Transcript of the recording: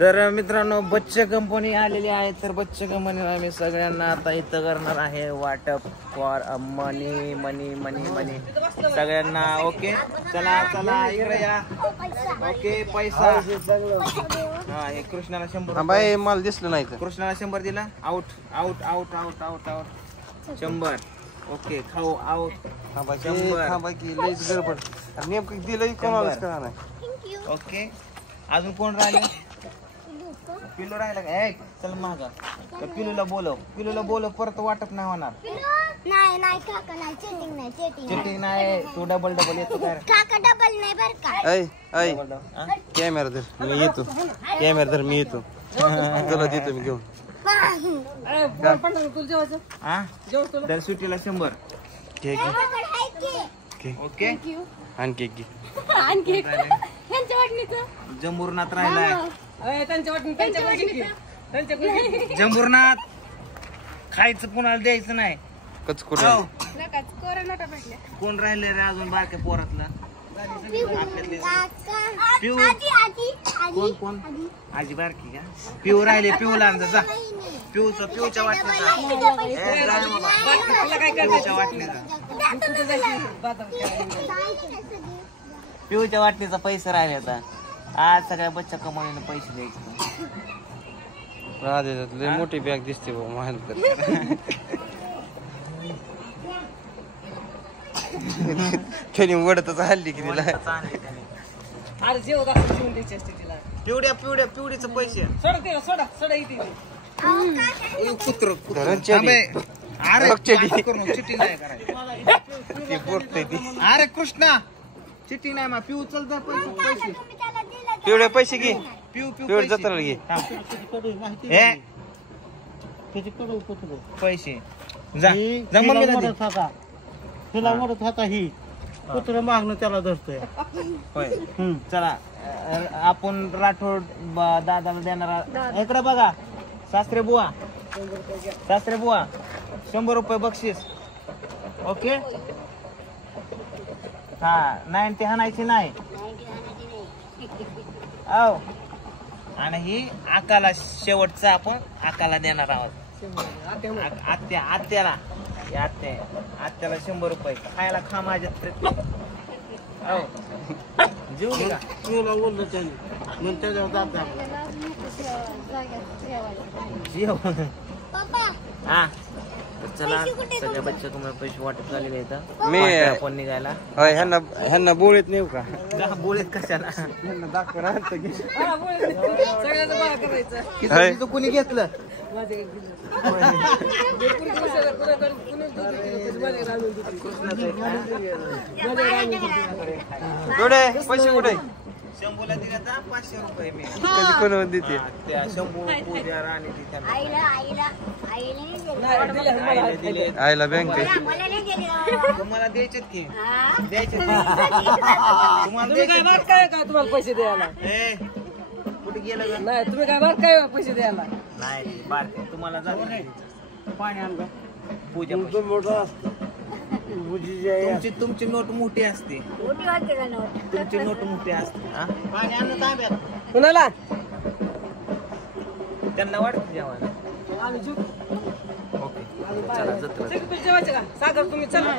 तर मित्रांनो बच्चे कंपनी आलेली आहे. तर बच्चे कंपनीला आम्ही सगळ्यांना आता इथं करणार आहे वाटप फॉर मनी मनी मनी मनी सगळ्यांना. ओके चला चला इकडे या. ओके पैसा हा हे कृष्णाला 100 बाई मला दिसलं नाही. कृष्णाला 100 दिला. Out out out out out out 100. Okay खाऊ आउट. बाकी लईच गडबड नेमकं दिलंय कोणालाच कळा नाही. ओके अजून कोण राहिले? पिलू राहिला का? एक चल मागा तर पिलूला बोलव परत वाटप नाही होणार. नाही काका नाही चेटिंग नाही तू डबल येतो काय काका डबल नाही बर का. कॅमेरा धर मी येतो तुला देतो मी घेऊन. दर सुट्टीला 100. ओके आणखी जंबूरनाथ राहिलाय. जंबूरनाथ खायचं कोणाला द्यायचं नाही. कचकुट कोण राहिले रे अजून बारक्या पोरातला? पिऊ कोण आजी बारकी का? पिऊ राहिले. पिऊला जा पिऊच्या वाटणीचा पिऊच्या वाटणीचा पैसे राहिले. आता आज सगळ्या बच्चा कमाईने पैसे द्यायचे. लय मोठी बॅग दिसते भाऊ माझ्या तर. त्याने वडतच हल्ली की तिला. पिवडीचं पैसे चिट्टी नाही करायची. अरे कृष्णा चिट्टी नाही मग पिऊ चल तर पैसे पिवळे पैसे घे. पिऊ जत्रा घे पैसे. जा मम्मीला तुला मदत होता ही कुत्र मागणं त्याला धरतोय. होय चला आपण राठोड दादाला देणार. इकडे बघा सासरे बुवा 100 रुपये बक्षीस. ओके हा 90 हाणायची नाही. आणि ही आकाला शेवटचा आपण आकाला देणार आहोत. आत्याला 100 रुपये खायला खा माझ्या. जीव का तुला बोललो त्याने मग त्याच्यावर दाब जीव हा. चला सगळ्या बच्चा तुम्हाला पैसे वाटप झालेले आहेत. मी आपण निघायला ह्यांना बोळीत नेऊ का? बोलत कशाला कुणी घेतलं? पैसे कुठे? शंभूला दिला 500 रुपये मी. कधी कोण देते? त्या शंभू पूजा राणी आईला बँक तुम्हाला द्यायचे की तुम्हाला पैसे द्यायला कुठे गेलं नाही. तुम्ही काय बार काय पैसे द्यायला नाही. बारके तुम्हाला पाणी आण पूजा मोठं असतं. तुमची नोट मोठी असते. तुमची नोट मोठी असते. पाणी आणलं तांब्यात कुणाला त्यांना वाटत जेवायला. ओके चला जत्रा जेवायचं का सागर तुम्ही चला.